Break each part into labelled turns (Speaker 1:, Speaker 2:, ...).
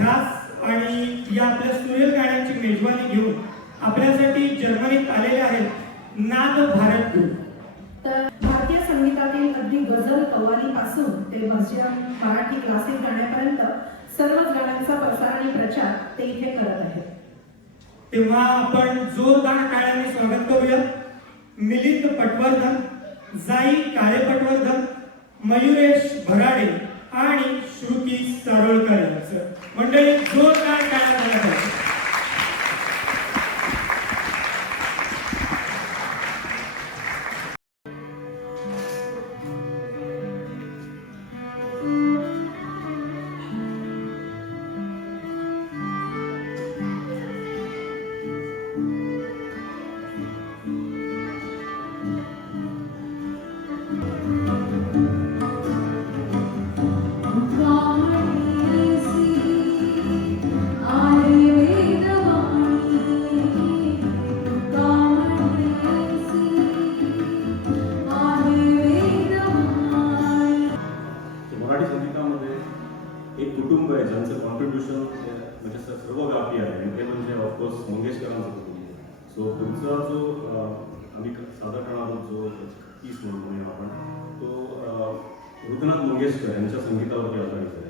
Speaker 1: ध्यास आणि या आपल्या सुरेल गाण्यांची मेजवानी घेऊन आपल्यासाठी जर्मनीत आलेले आहेत नाद भारत
Speaker 2: तर भारतीय संगीतातील अगदी गझल कव्वालीपासून ते भजन मराठी क्लासिक गाण्यापर्यंत सर्वच गाण्यांचा प्रसार आणि प्रचार ते इथे करत आहेत.
Speaker 1: तेव्हा आपण जोरदार टाळ्यांनी स्वागत करूया. मिलिंद पटवर्धन जाई काळे पटवर्धन मयुरेश भराडे आणि श्रुती सारोळकर यांचं. मंडळी जोरदार टाळ्या
Speaker 3: सो तुमचा जो आम्ही क- करणार करणारा जो पीस म्हणून आपण तो अं, मंगेशकर यांच्या संगीतावरती आधारित आहे.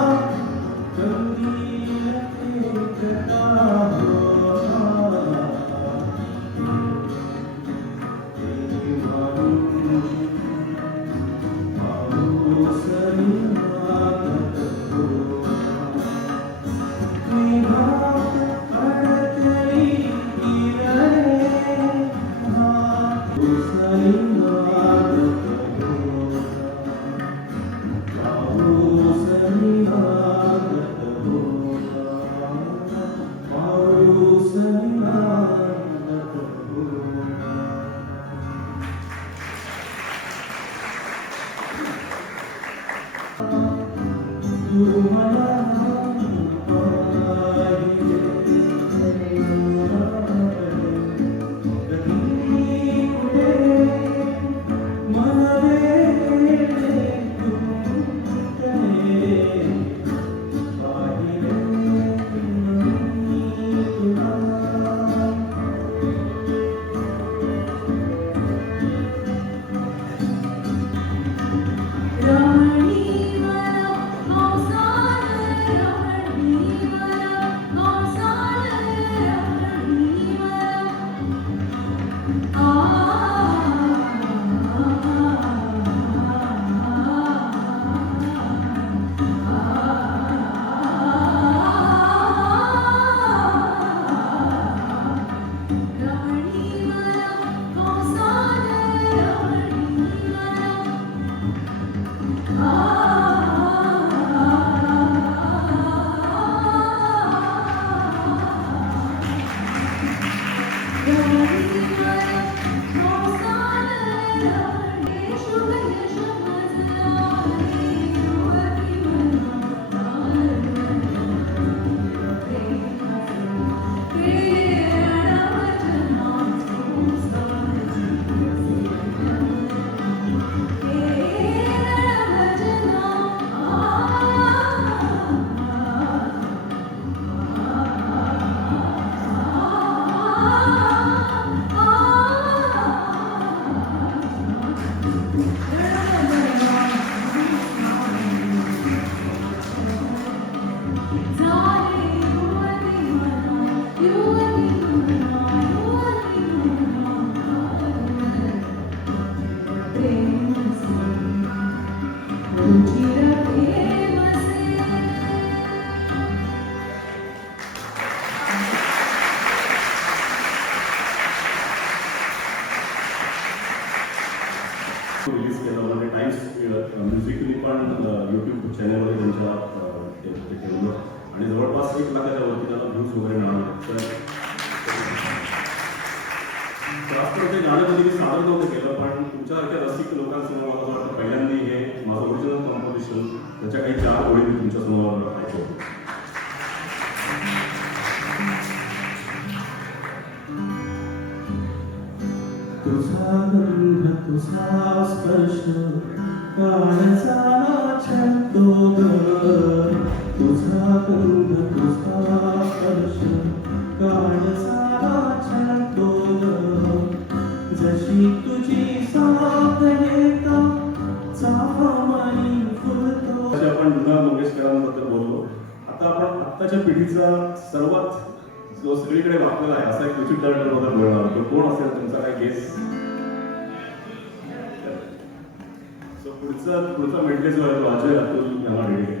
Speaker 3: 아. राष्ट्रपती गाण्यामध्ये मी सादर नव्हतं केलं पण तुमच्यासारख्या रसिक लोकांसमोर मला वाटतं पहिल्यांदा हे माझं ओरिजिनल कॉम्पोजिशन त्याच्या काही चार ओळी मी तुमच्यासमोर ऐकतो
Speaker 4: तुझा गंध तुझा स्पर्श काळचा
Speaker 3: पुढचा पुढचा मेडले जो आहे तो अजय अतुल यांना डेडिकेट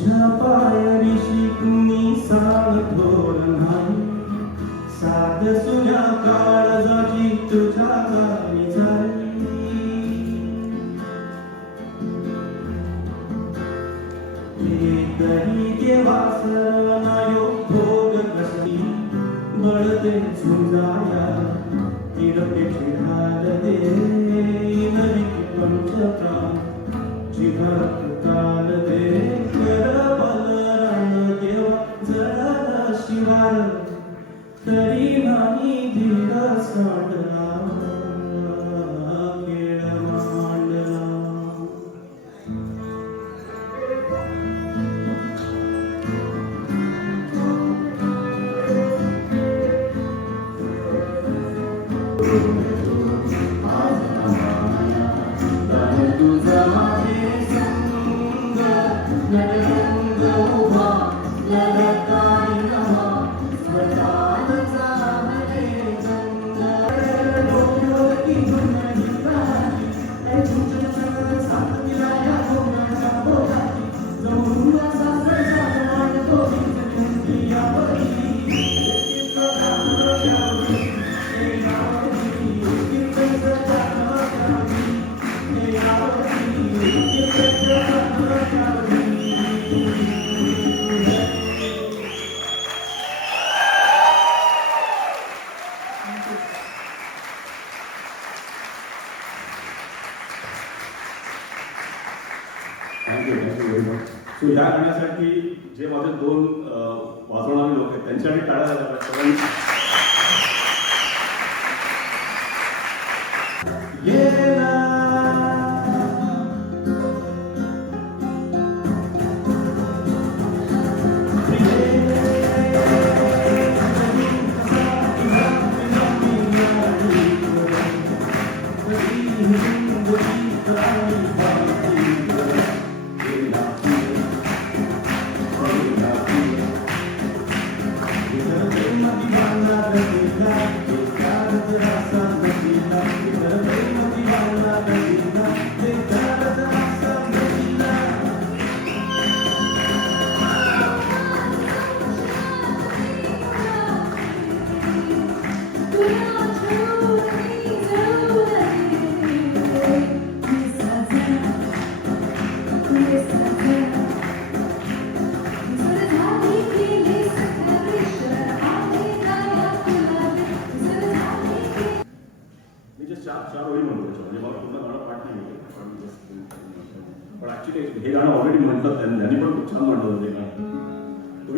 Speaker 4: तुझ्या पायाविषयी तुम्ही सांगतोर नाही. साध सुया काळजाची तुझ्या गावी झाली. एकही देवासर नायो भोग कशी बळते सुजाया तिरके ढाल दे नवी पंचप्राण जिभत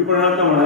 Speaker 1: गाणं तुम्ही